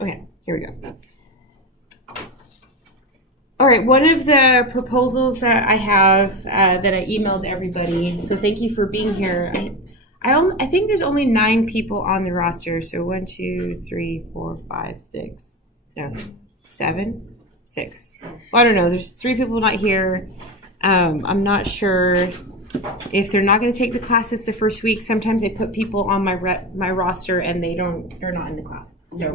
Okay, here we go. All right, one of the proposals that I have that I emailed everybody, so thank you for being here. I think there's only 9 people on the roster, so 1, 2, 3, 4, 5, 6, no, 7, 6. Well, I don't know. There's 3 people not here. I'm not sure if they're not going to take the classes the first week. Sometimes I put people on my roster and they're not in the class. So,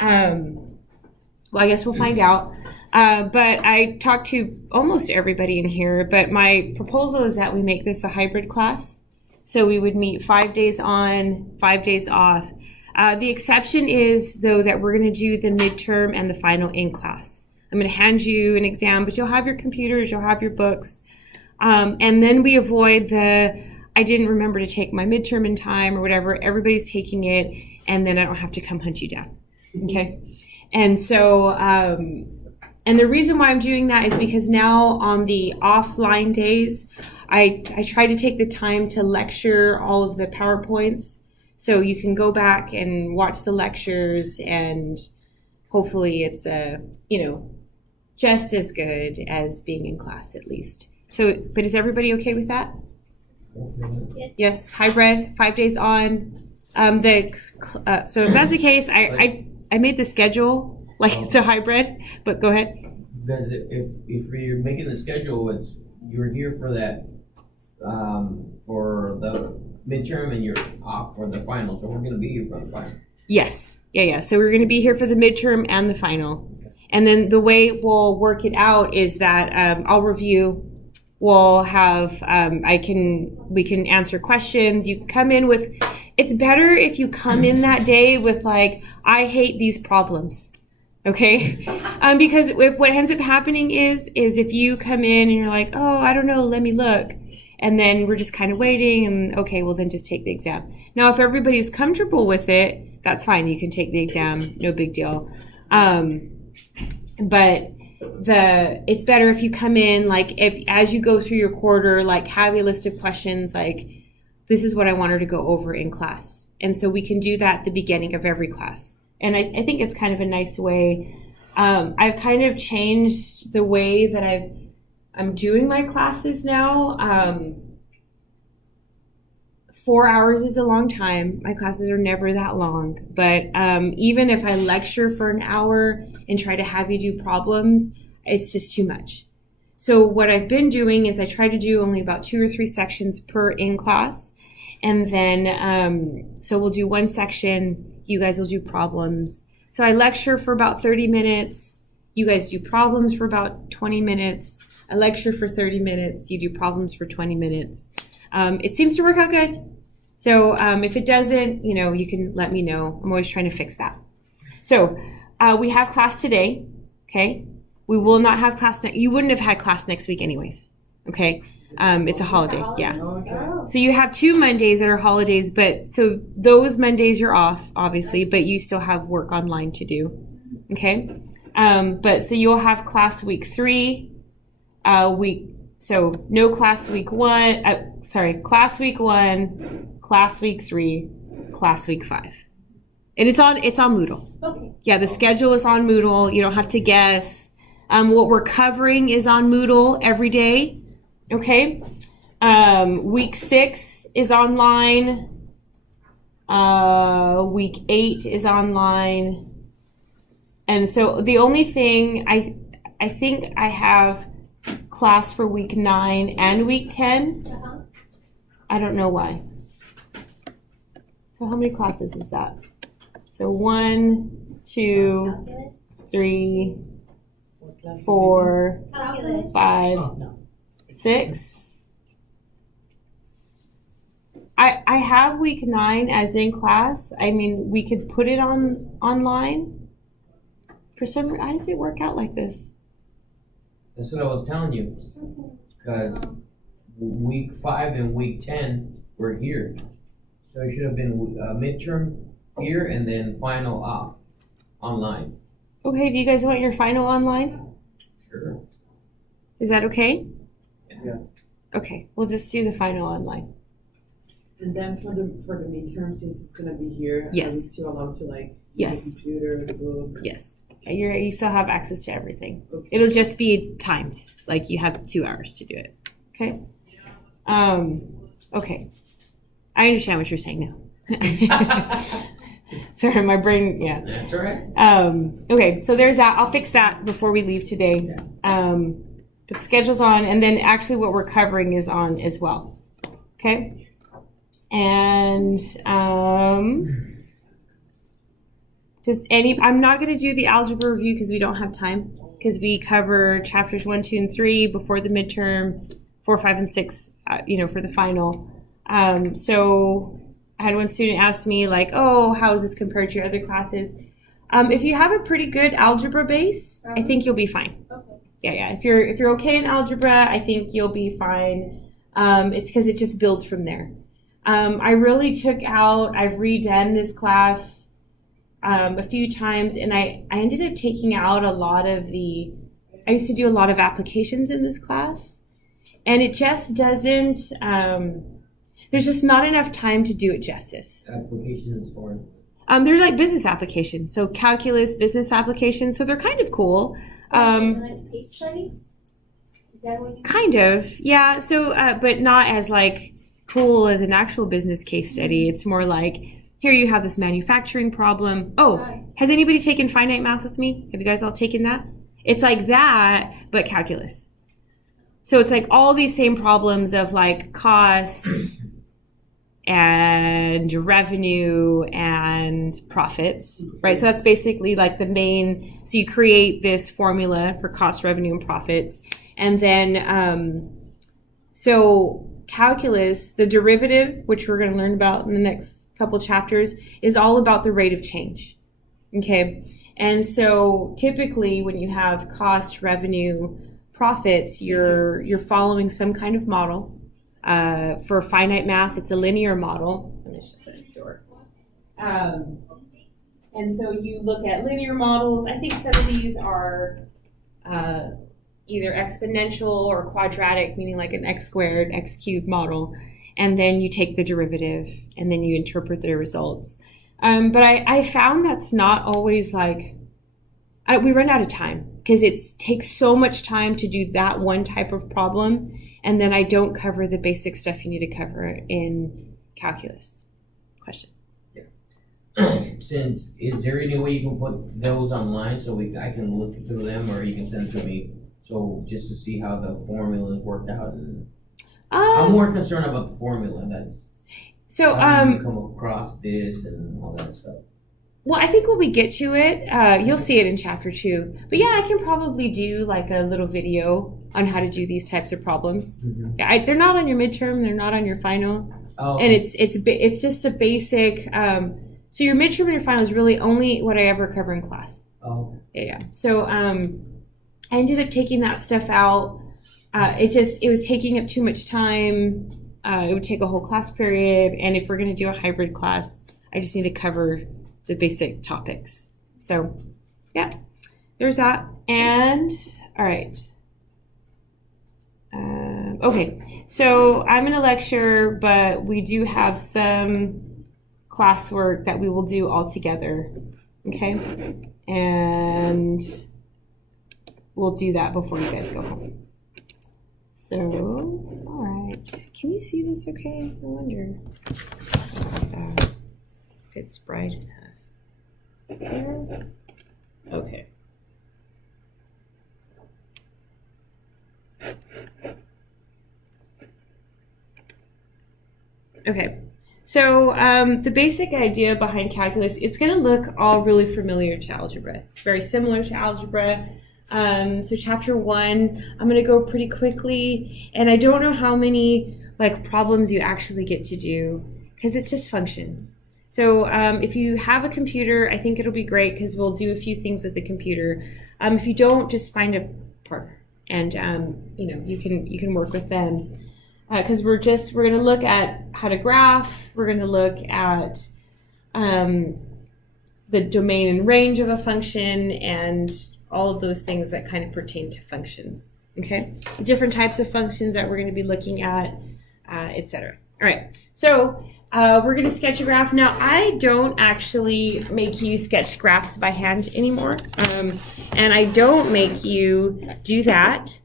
well, I guess we'll find out. But I talked to almost everybody in here. But my proposal is that we make this a hybrid class. So we would meet 5 days on, 5 days off. The exception is, though, that we're going to do the midterm and the final in class. I'm going to hand you an exam, but you'll have your computers, you'll have your books. And then we avoid I didn't remember to take my midterm in time or whatever. Everybody's taking it, and then I don't have to come hunt you down. Okay? And so, and the reason why I'm doing that is because now on the offline days, I try to take the time to lecture all of the PowerPoints. So you can go back and watch the lectures, and hopefully it's, just as good as being in class at least. So, but is everybody okay with that? Yes, hybrid, 5 days on. So if that's the case, I made the schedule like it's a hybrid, but go ahead. Because if you're making the schedule, you're here for that, for the midterm, and you're off for the final. So we're going to be here for the final. Yes. Yeah. So we're going to be here for the midterm and the final. And then the way we'll work it out is that I'll review. We'll have we can answer questions. You can come in with. It's better if you come in that day with like, I hate these problems. Okay, because what ends up happening is if you come in and you're like, oh, I don't know, let me look, and then we're just kind of waiting, and okay, well then just take the exam. Now, if everybody's comfortable with it, that's fine. You can take the exam, no big deal. But it's better if you come in like as you go through your quarter, like have a list of questions like this is what I want her to go over in class, and so we can do that at the beginning of every class. And I think it's kind of a nice way. I've kind of changed the way that I'm doing my classes now. 4 hours is a long time. My classes are never that long. But even if I lecture for an hour and try to have you do problems, it's just too much. So what I've been doing is I try to do only about 2 or 3 sections per in class. And then, so we'll do one section. You guys will do problems. So I lecture for about 30 minutes. You guys do problems for about 20 minutes. I lecture for 30 minutes. You do problems for 20 minutes. It seems to work out good. So if it doesn't, you can let me know. I'm always trying to fix that. So we have class today, okay? We will not have class next. You wouldn't have had class next week anyways, okay? It's a holiday, yeah. So you have 2 Mondays that are holidays, but so those Mondays you're off, obviously, but you still have work online to do, okay? But so you'll have class week 3, so no class week 1, class week 1, class week 3, class week 5. And it's on Moodle. Okay. Yeah, the schedule is on Moodle. You don't have to guess. What we're covering is on Moodle every day. Okay, week 6 is online. Week 8 is online. And so the only thing I think I have class for week 9 and week 10. Uh-huh. I don't know why. So how many classes is that? So 1, 2, 3, 4, 5. 6. I have week 9 as in class. I mean, we could put it online. For some reason, how does it work out like this? That's what I was telling you. Because week 5 and week 10 were here. So it should have been midterm here and then final off online. Okay, do you guys want your final online? Sure. Is that okay? Yeah. Okay, we'll just do the final online. And then for the midterm, since it's gonna be here, Yes. are we still allowed to like Yes. the computer, the book? Yes. You still have access to everything. Okay. It'll just be timed. Like you have 2 hours to do it. Okay. Okay. I understand what you're saying now. Sorry, my brain. Yeah. That's all right. Okay. So there's that. I'll fix that before we leave today. But the schedule's on, and then actually what we're covering is on as well. Okay. And I'm not going to do the algebra review because we don't have time, because we cover chapters 1, 2, and 3 before the midterm, 4, 5, and 6, for the final. So I had one student ask me like, oh, how is this compared to your other classes? If you have a pretty good algebra base, I think you'll be fine. Okay. Yeah. If you're okay in algebra, I think you'll be fine. It's because it just builds from there. I've redone this class a few times, and I ended up taking out I used to do a lot of applications in this class, and it just doesn't, there's just not enough time to do it justice. Applications for. They're like business applications, so calculus business applications, so they're kind of cool. Like case studies? Is that what you Kind of, yeah. So, but not as like cool as an actual business case study. It's more like, here you have this manufacturing problem. Oh, Right. has anybody taken finite math with me? Have you guys all taken that? It's like that, but calculus. So it's like all these same problems of like cost and revenue and profits, right? So that's basically like the main, so you create this formula for cost, revenue, and profits. And then, so calculus, the derivative, which we're going to learn about in the next couple chapters, is all about the rate of change. Okay. And so typically when you have cost, revenue, profits, you're following some kind of model. For finite math, it's a linear model. I'm going to shut that door. And so you look at linear models. I think some of these are either exponential or quadratic, meaning like an x squared, x cubed model. And then you take the derivative and then you interpret the results. But I found that's not always like, we run out of time because it takes so much time to do that one type of problem. And then I don't cover the basic stuff you need to cover in calculus. Question? Since, is there any way you can put those online so I can look through them, or you can send them to me? So just to see how the formula is worked out. And I'm more concerned about the formula. That's so how you come across this and all that stuff. Well, I think when we get to it, you'll see it in chapter 2. But yeah, I can probably do like a little video on how to do these types of problems. Mm-hmm. They're not on your midterm. They're not on your final. Oh. And it's just a basic. So your midterm and your final is really only what I ever cover in class. Oh. Yeah. So I ended up taking that stuff out. It was taking up too much time. It would take a whole class period. And if we're going to do a hybrid class, I just need to cover the basic topics. So yeah, there's that. And all right. Okay, so I'm in a lecture, but we do have some classwork that we will do all together. Okay, and we'll do that before you guys go home. So, all right. Can you see this okay? I wonder if it's bright enough. There. Okay. Okay, so the basic idea behind calculus, it's going to look all really familiar to algebra. It's very similar to algebra. So chapter 1, I'm going to go pretty quickly, and I don't know how many like problems you actually get to do because it's just functions. So if you have a computer, I think it'll be great because we'll do a few things with the computer. If you don't, just find a partner, and you can work with them. Because we're going to look at how to graph. We're going to look at the domain and range of a function and all of those things that kind of pertain to functions. Okay, different types of functions that we're going to be looking at, etc. All right. So we're going to sketch a graph. Now, I don't actually make you sketch graphs by hand anymore. And I don't make you do that.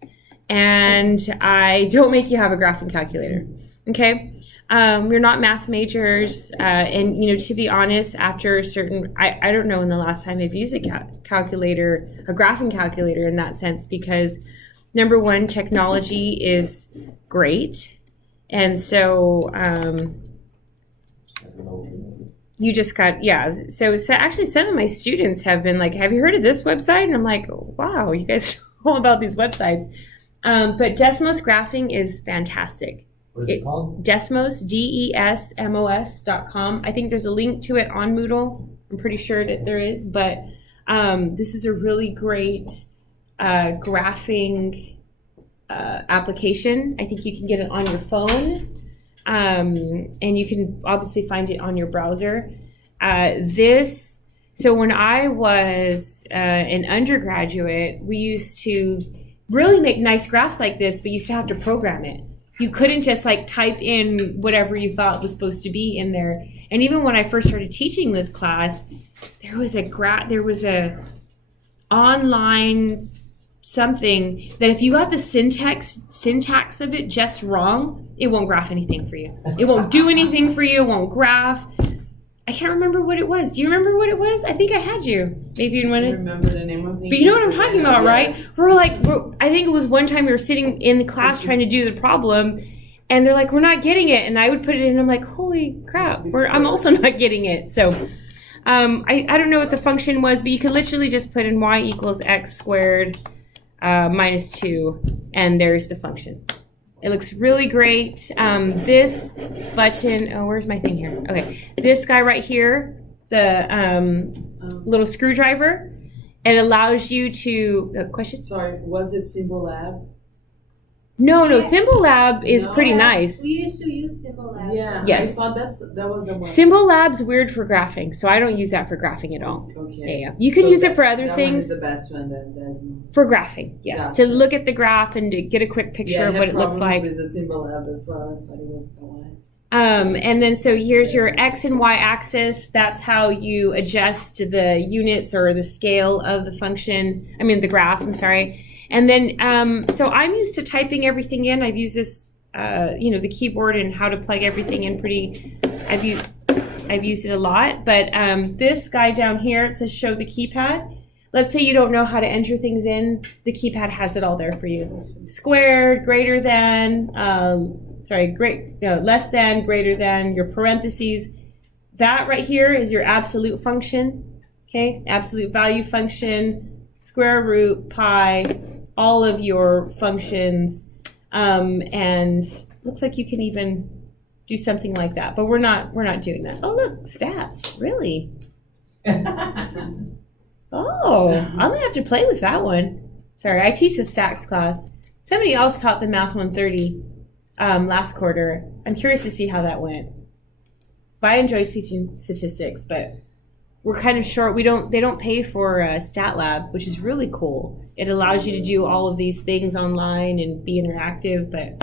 And I don't make you have a graphing calculator. Okay? We're not math majors. And, you know, to be honest, after a certain, I don't know when the last time I've used a calculator, a graphing calculator in that sense, because number one, technology is great. And so, you just got, yeah. So actually some of my students have been like, have you heard of this website? And I'm like, wow, you guys know all about these websites. But Desmos Graphing is fantastic. What is it called? Desmos, DESMOS.com. I think there's a link to it on Moodle. I'm pretty sure that there is, but this is a really great graphing application. I think you can get it on your phone. And you can obviously find it on your browser. So when I was an undergraduate, we used to really make nice graphs like this, but you used to have to program it. You couldn't just like type in whatever you thought was supposed to be in there. And even when I first started teaching this class, there was a online something that if you got the syntax of it just wrong, it won't graph anything for you. It won't do anything for you. It won't graph. I can't remember what it was. Do you remember what it was? I think I had you. Maybe in one I of. remember the name of the. But you know what I'm talking about, right? I think it was one time we were sitting in the class trying to do the problem, and they're like, "We're not getting it," and I would put it in, and I'm like, "Holy crap! I'm also not getting it." So, I don't know what the function was, but you could literally just put in y equals x squared minus 2, and there's the function. It looks really great. This button, where's my thing here? Okay, this guy right here, the little screwdriver, it allows you to, question? Sorry, was it Symbol Lab? No, Symbol Lab is No. pretty nice. We used to use Symbol Lab. Yeah, Yes. I thought that was the one. Symbol Lab's weird for graphing, so I don't use that for graphing at all. Okay. Yeah. You can So use it for other that things. One is the best one. That's For graphing, yes. Gotcha. To look at the graph and to get a quick picture of what it looks like. With the Symbol Lab as well. I thought it was the one. And then so here's your X and Y axis. That's how you adjust the units or the scale of the function. I mean, the graph, I'm sorry. And then, so I'm used to typing everything in. I've used this, the keyboard and how to plug everything in I've used it a lot. But this guy down here, it says show the keypad. Let's say you don't know how to enter things in. The keypad has it all there for you. Squared, greater than, less than, greater than, your parentheses. That right here is your absolute function, okay? Absolute value function, square root, pi, all of your functions. And looks like you can even do something like that, but we're not doing that. Oh, look, stats, really? Oh, I'm gonna have to play with that one. Sorry, I teach the stats class. Somebody else taught the Math 130 last quarter. I'm curious to see how that went. But I enjoy teaching statistics, but we're kind of short. They don't pay for Stat Lab, which is really cool. It allows you to do all of these things online and be interactive, but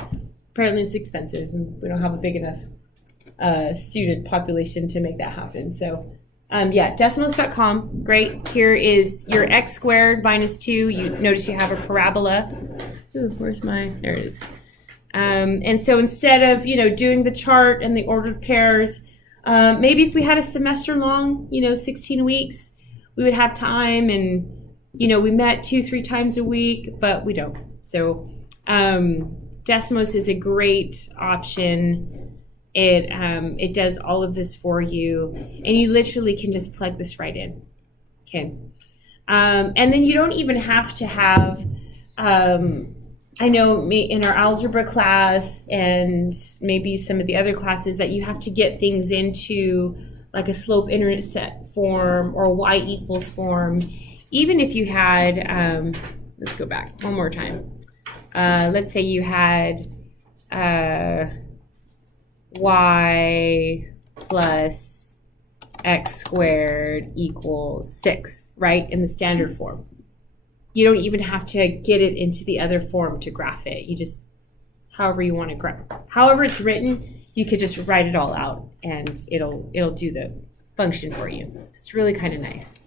apparently it's expensive, and we don't have a big enough student population to make that happen. So. Desmos.com, great. Here is your x squared minus 2. You notice you have a parabola. Ooh, there it is. And so instead of, doing the chart and the ordered pairs, maybe if we had a semester long, 16 weeks, we would have time and, we met 2-3 times a week, but we don't. So Desmos is a great option. It does all of this for you, and you literally can just plug this right in. Okay, and then you don't even have to have. I know in our algebra class and maybe some of the other classes that you have to get things into like a slope intercept form or y equals form. Even if you had, let's go back one more time. Let's say you had. Y plus x squared equals 6, right? In the standard form. You don't even have to get it into the other form to graph it. You just, however you want to graph. However it's written, you could just write it all out and it'll do the function for you. It's really kind of nice.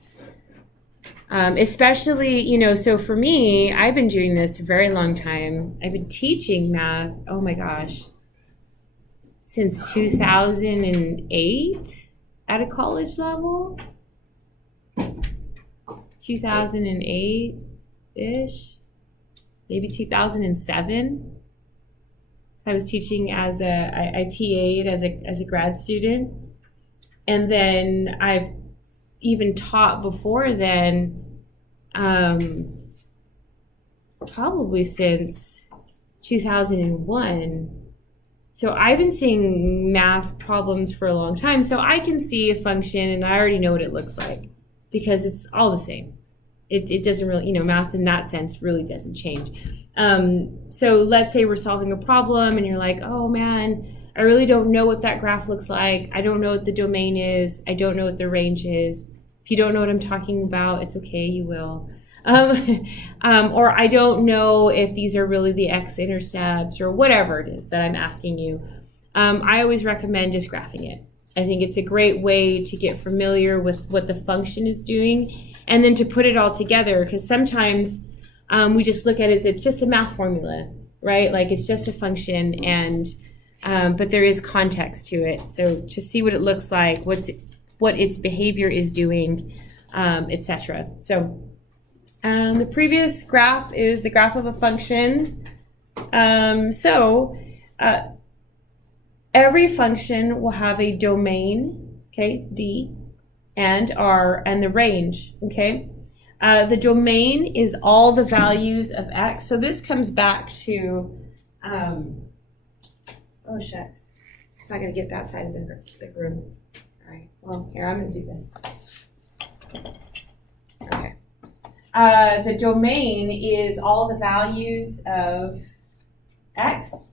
Especially, so for me, I've been doing this a very long time. I've been teaching math, oh my gosh, since 2008 at a college level. 2008-ish, maybe 2007. So I was teaching I TA'd as a grad student. And then I've even taught before then, probably since 2001. So I've been seeing math problems for a long time. So I can see a function and I already know what it looks like because it's all the same. It doesn't really, math in that sense really doesn't change. So let's say we're solving a problem and you're like, oh man, I really don't know what that graph looks like. I don't know what the domain is. I don't know what the range is. If you don't know what I'm talking about, it's okay, you will. Or I don't know if these are really the x-intercepts or whatever it is that I'm asking you. I always recommend just graphing it. I think it's a great way to get familiar with what the function is doing and then to put it all together, because sometimes we just look at it as it's just a math formula, right? Like it's just a function, and but there is context to it. So to see what it looks like, what its behavior is doing, etc. So the previous graph is the graph of a function. Every function will have a domain, okay, D, and R, and the range, okay? The domain is all the values of X. So this comes back to, oh shucks, it's not gonna get that side of the room. All right, well, here, I'm gonna do this. Okay. The domain is all the values of X.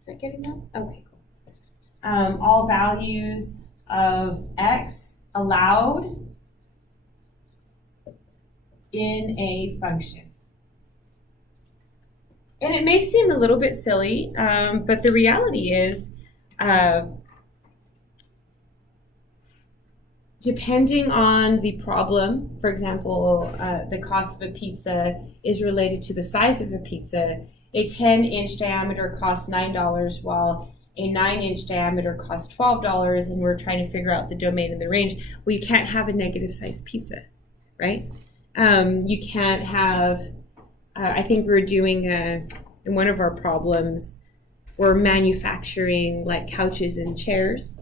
Is that getting that? Okay, cool. All values of X allowed in a function. And it may seem a little bit silly, but the reality is, depending on the problem, for example, the cost of a pizza is related to the size of a pizza. A 10-inch diameter costs $9, while a 9-inch diameter costs $12, and we're trying to figure out the domain and the range. Well, you can't have a negative size pizza, right? You can't have, I think we were doing, in one of our problems, we're manufacturing like couches and chairs.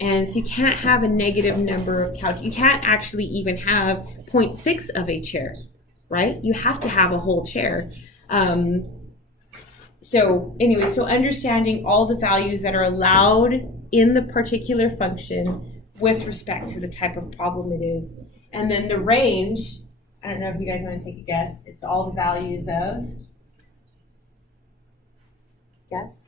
And so you can't have a negative number of couches. You can't actually even have 0.6 of a chair, right? You have to have a whole chair. So understanding all the values that are allowed in the particular function with respect to the type of problem it is. And then the range, I don't know if you guys want to take a guess. It's all the values of, guess?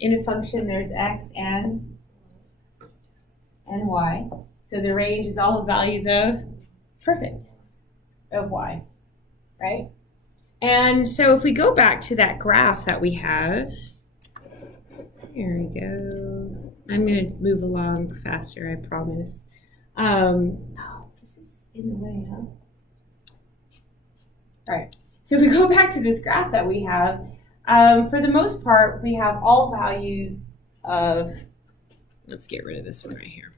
In a function, there's X and Y. So the range is all the values of, perfect, of Y, right? And so if we go back to that graph that we have, here we go. I'm going to move along faster, I promise. Oh, this is in the way, huh? All right. So if we go back to this graph that we have, for the most part, we have all values of, let's get rid of this one right here.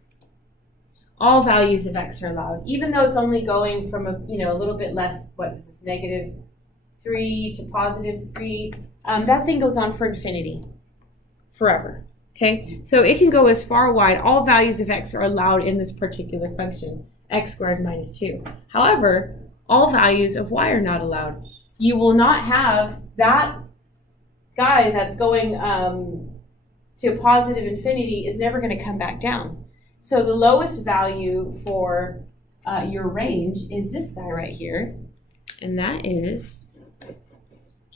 All values of X are allowed, even though it's only going from a little bit less, what is this, -3 to +3. That thing goes on for infinity, forever, okay? So it can go as far wide. All values of X are allowed in this particular function, X squared minus 2. However, all values of Y are not allowed. You will not have that guy that's going to positive infinity is never going to come back down. So the lowest value for your range is this guy right here, and that is,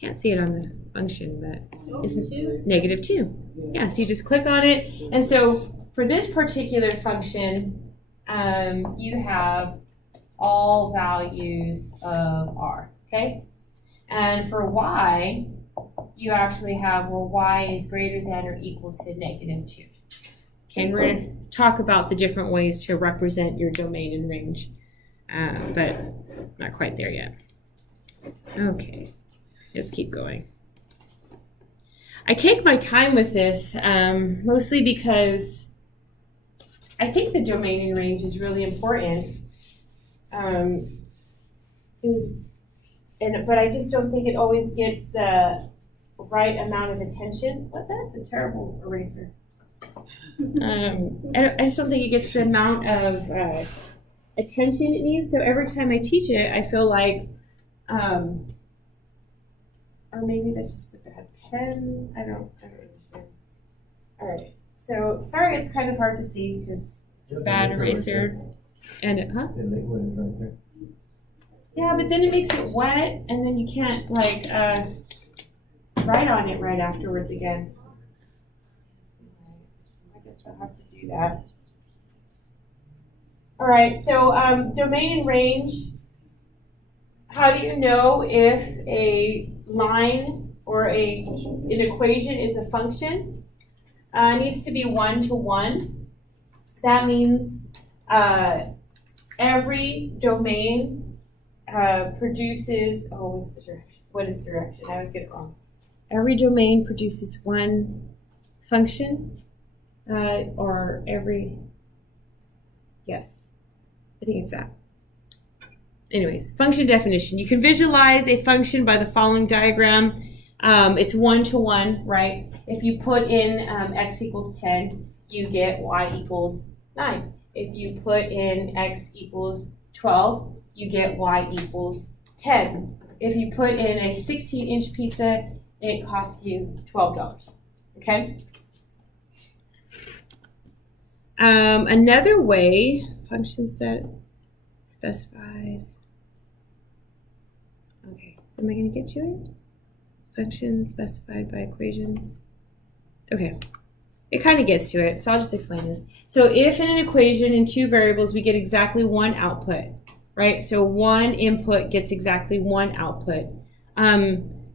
can't see it on the function, but it's -2. Yeah, so you just click on it, and so for this particular function, you have all values of R, okay? And for Y, you actually have where y is greater than or equal to -2. Okay, and we're going to talk about the different ways to represent your domain and range, but not quite there yet. Okay, let's keep going. I take my time with this mostly because I think the domain and range is really important. But I just don't think it always gets the right amount of attention. But that's a terrible eraser. I just don't think it gets the amount of attention it needs. So every time I teach it, I feel like, or maybe that's just a bad pen. I don't understand. All right. So sorry, it's kind of hard to see because it's a bad eraser. And it, huh? The liquid is right there. Yeah, but then it makes it wet, and then you can't like write on it right afterwards again. I guess I'll have to do that. All right, so domain and range. How do you know if a line or an equation is a function? It needs to be 1-to-1. That means every domain produces, what is the direction? I always get it wrong. Every domain produces one function, or every, yes, I think it's that. Anyways, function definition. You can visualize a function by the following diagram. It's 1-to-1, right? If you put in x equals 10, you get y equals 9. If you put in x equals 12, you get y equals 10. If you put in a 16-inch pizza, it costs you $12. Okay? Another way, function set specified. Okay, so am I going to get to it? Function specified by equations. Okay, it kind of gets to it, so I'll just explain this. So if in an equation in two variables we get exactly one output, right? So one input gets exactly one output.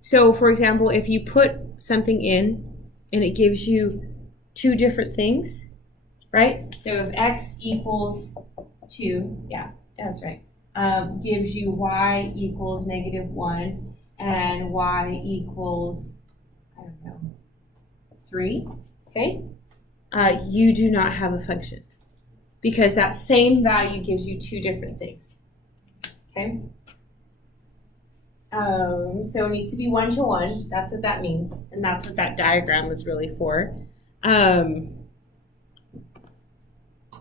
So for example, if you put something in and it gives you two different things, right? So if x equals 2, yeah, that's right, gives you y equals -1 and y equals, I don't know, 3, okay? You do not have a function because that same value gives you two different things. Okay. So it needs to be 1-to-1. That's what that means, and that's what that diagram was really for. And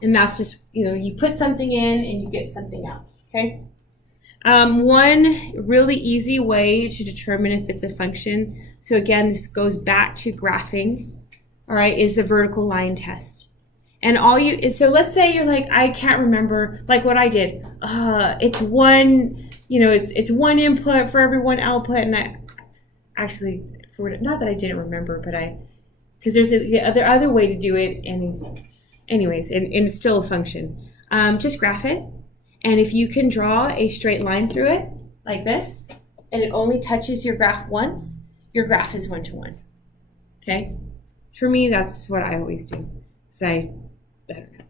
that's just, you put something in and you get something out. Okay. One really easy way to determine if it's a function. So again, this goes back to graphing. All right, is the vertical line test. And so let's say you're like, I can't remember, like what I did. It's one, it's one input for every one output. And I actually, not that I didn't remember, but because there's the other way to do it. And anyways, and it's still a function. Just graph it. And if you can draw a straight line through it, like this, and it only touches your graph once, your graph is 1-to-1. Okay? For me, that's what I always do. So I don't know.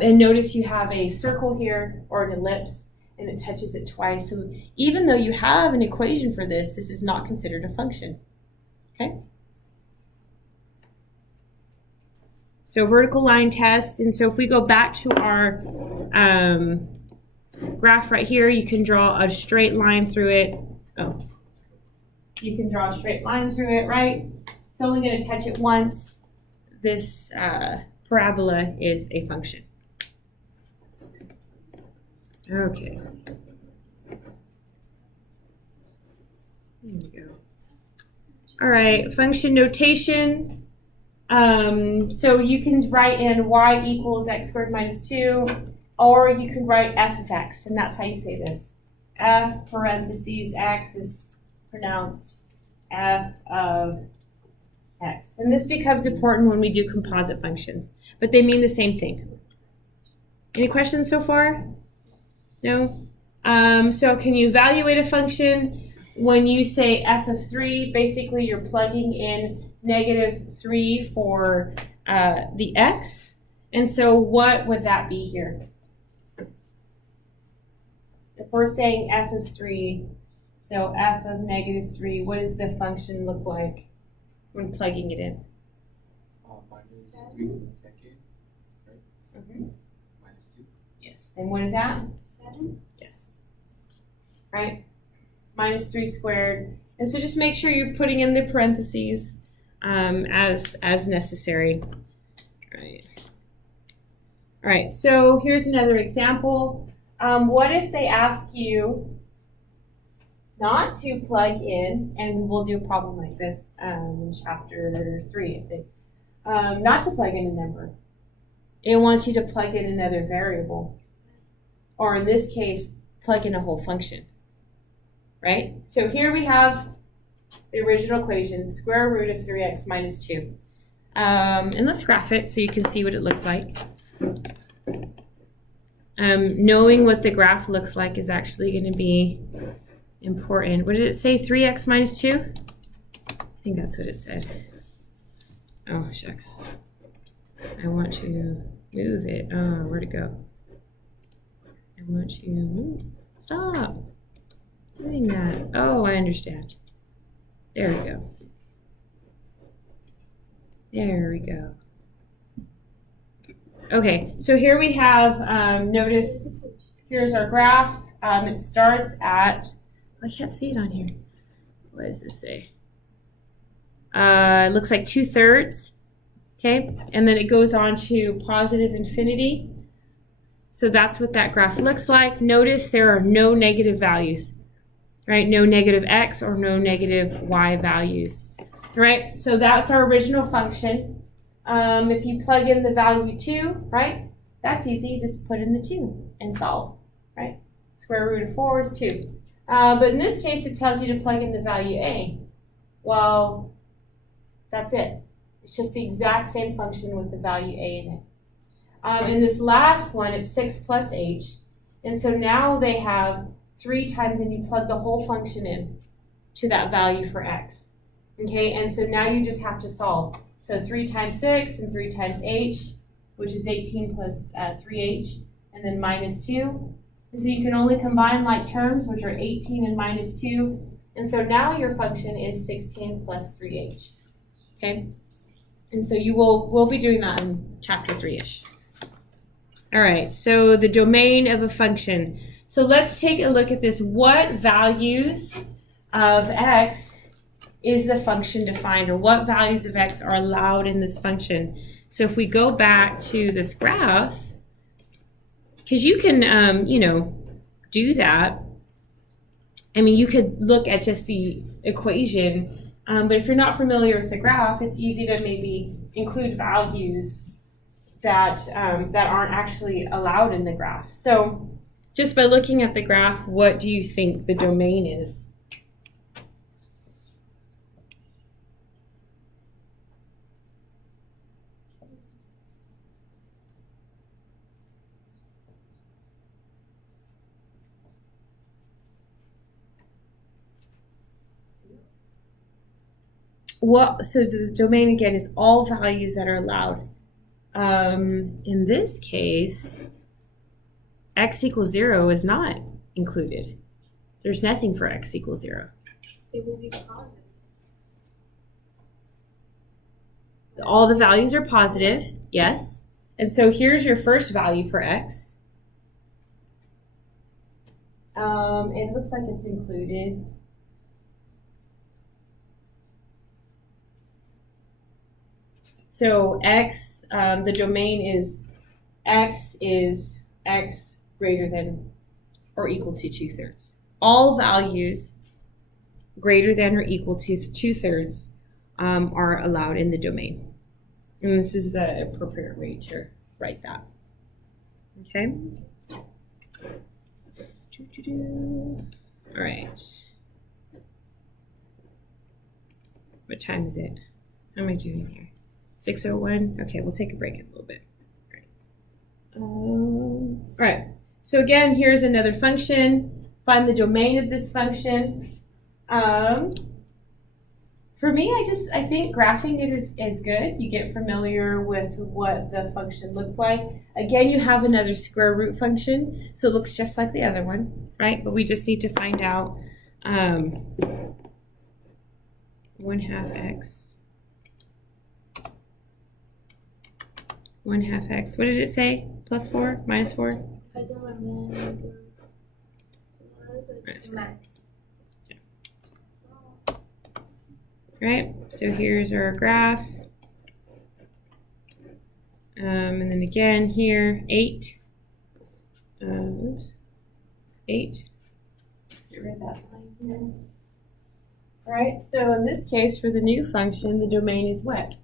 And notice you have a circle here or an ellipse, and it touches it twice. So even though you have an equation for this, this is not considered a function. Okay? So vertical line test. And so if we go back to our graph right here, you can draw a straight line through it. You can draw a straight line through it, right? It's only going to touch it once. This parabola is a function. Okay. There we go. All right, function notation. So you can write in y equals x squared minus 2, or you can write f of x, and that's how you say this. F parentheses x is pronounced f of x. And this becomes important when we do composite functions, but they mean the same thing. Any questions so far? No? So can you evaluate a function? when you say f of 3, basically you're plugging in -3 for the x. And so what would that be here? If we're saying f of 3, so f of -3, what does the function look like when plugging it in? Minus 3 to the second, Mm-hmm. minus 2. Yes. And what is that? 7. Yes. Right? -3 squared. And so just make sure you're putting in the parentheses as necessary. All right, so here's another example. What if they ask you not to plug in, and we'll do a problem like this in chapter 3, I think. Not to plug in a number. It wants you to plug in another variable. Or in this case, plug in a whole function. Right? So here we have the original equation, square root of 3x minus 2. And let's graph it so you can see what it looks like. Knowing what the graph looks like is actually going to be important. What did it say? 3x minus 2? I think that's what it said. Oh, shucks. I want to move it. Oh, where'd it go? I want you to move. Stop doing that. Oh, I understand. There we go. There we go. Okay, so here we have, notice, here's our graph. It starts at, I can't see it on here. What does this say? It looks like 2/3, okay? And then it goes on to positive infinity. So that's what that graph looks like. Notice there are no negative values, right? No negative x or no negative y values, right? So that's our original function. If you plug in the value 2, right? That's easy. Just put in the 2 and solve, right? Square root of 4 is 2. But in this case, it tells you to plug in the value a. Well, that's it. It's just the exact same function with the value a in it. In this last one, it's 6 plus h. And so now they have 3 times, and you plug the whole function in to that value for x. Okay, and so now you just have to solve. So 3 times 6 and 3 times h, which is 18 plus 3h, and then minus 2. And so you can only combine like terms, which are 18 and minus 2. And so now your function is 16 plus 3h. Okay? And so we'll be doing that in chapter 3-ish. All right, so the domain of a function. So let's take a look at this. What values of x is the function defined, or what values of x are allowed in this function? So if we go back to this graph, because you can, do that. I mean, you could look at just the equation, but if you're not familiar with the graph, it's easy to maybe include values that aren't actually allowed in the graph. So just by looking at the graph, what do you think the domain is? So the domain again is all values that are allowed. In this case, x equals 0 is not included. There's nothing for x equals 0. It will be positive. All the values are positive, yes. And so here's your first value for x. It looks like it's included. So x, the domain is x greater than or equal to 2/3. All values greater than or equal to 2/3 are allowed in the domain. And this is the appropriate way to write that. Okay? All right. What time is it? How am I doing here? 6:01? Okay, we'll take a break in a little bit. All right. So again, here's another function. Find the domain of this function. For me, I think graphing it is good. You get familiar with what the function looks like. Again, you have another square root function, so it looks just like the other one, right? But we just need to find out 1/2 x. 1/2 x. What did it say? Plus 4? Minus 4? I don't remember. That's Max. Right? So here's our graph. And then again here, 8. Oops. 8. Get rid of that line here. All right, so in this case, for the new function, the domain is what?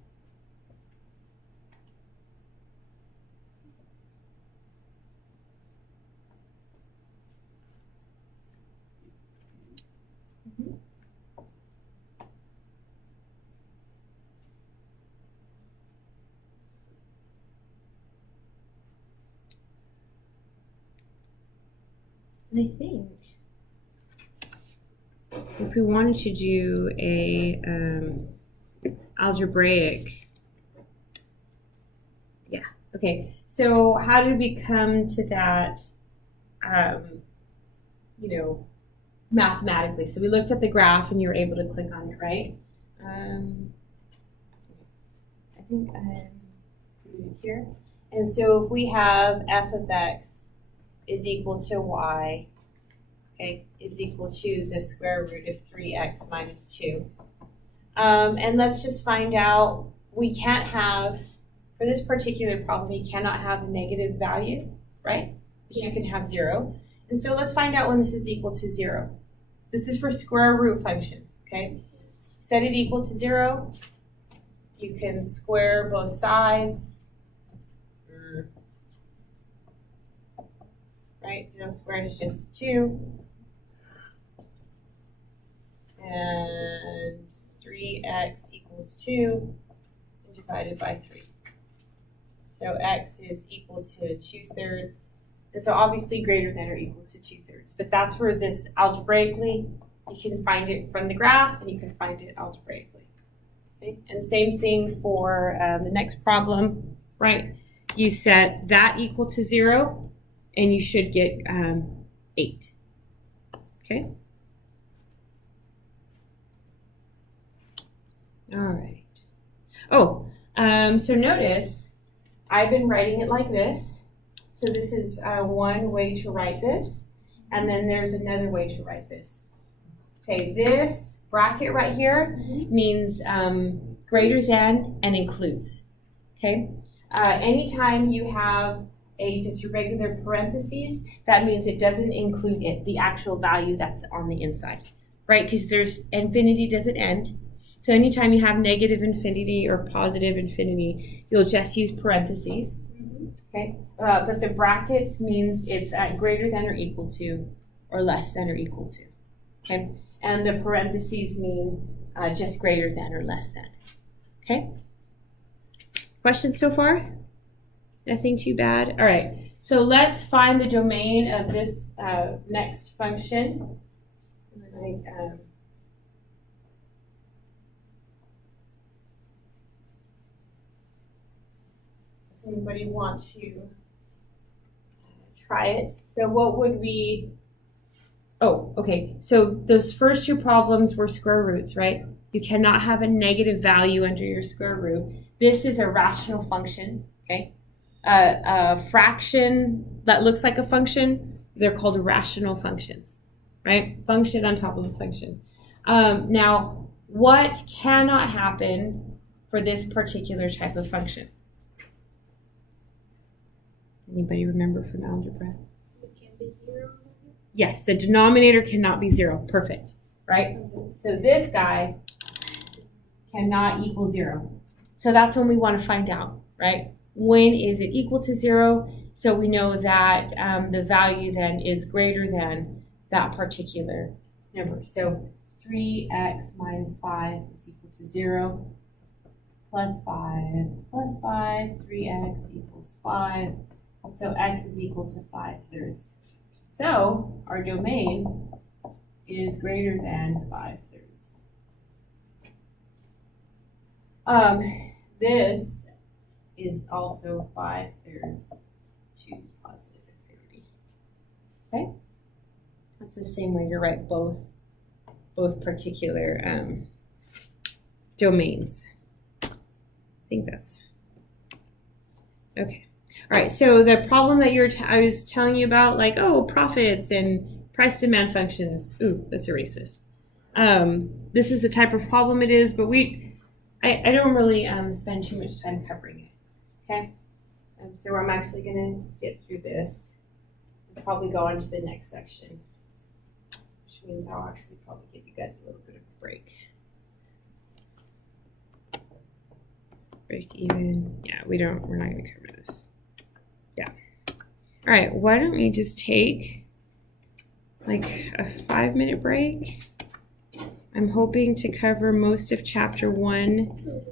And I think if we wanted to do a algebraic, yeah, okay. So how did we come to that, mathematically? So we looked at the graph and you were able to click on it, right? I think I'm putting it here. And so if we have f of x is equal to y, okay, is equal to the square root of 3x minus 2. And let's just find out, we can't have, for this particular problem, you cannot have a negative value, right? Because you can have 0. And so let's find out when this is equal to 0. This is for square root functions, okay? Set it equal to 0. You can square both sides. Right, 0 squared is just 2. And 3x equals 2 divided by 3. So x is equal to 2/3. And so obviously greater than or equal to 2/3. But that's where this algebraically, you can find it from the graph and you can find it algebraically. Okay? And same thing for the next problem, right? You set that equal to 0. And you should get 8. Okay? All right. Oh, so notice I've been writing it like this. So this is one way to write this. And then there's another way to write this. Okay, this bracket right here means greater than and includes. Okay? Anytime you have just your regular parentheses, that means it doesn't include the actual value that's on the inside, right? Because there's infinity doesn't end. So anytime you have negative infinity or positive infinity, you'll just use parentheses, okay? But the brackets means it's at greater than or equal to or less than or equal to, okay? And the parentheses mean just greater than or less than, okay? Questions so far? Nothing too bad. All right, so let's find the domain of this next function. And then does anybody want to try it? So what would we, oh, okay. So those first two problems were square roots, right? You cannot have a negative value under your square root. This is a rational function, okay? A fraction that looks like a function, they're called rational functions, right? Function on top of a function. Now, what cannot happen for this particular type of function? Anybody remember from algebra? It can be 0. Yes, the denominator cannot be 0. Perfect, right? So this guy cannot equal 0. So that's when we want to find out, right? When is it equal to 0? So we know that the value then is greater than that particular number. So 3x minus 5 is equal to 0. Plus 5 plus 5, 3x equals 5. So x is equal to 5/3. So our domain is greater than 5/3. This is also 5/3 to the positive infinity. Okay? That's the same way to write both particular domains. I think that's okay. All right, so the problem that I was telling you about, like, profits and price demand functions. Ooh, let's erase this. This is the type of problem it is, but I don't really spend too much time covering it. Okay, so I'm actually going to skip through this and probably go on to the next section, which means I'll actually probably give you guys a little bit of a break. Break even. Yeah, we're not going to cover this. Yeah. All right, why don't we just take like a 5-minute break? I'm hoping to cover most of chapter 1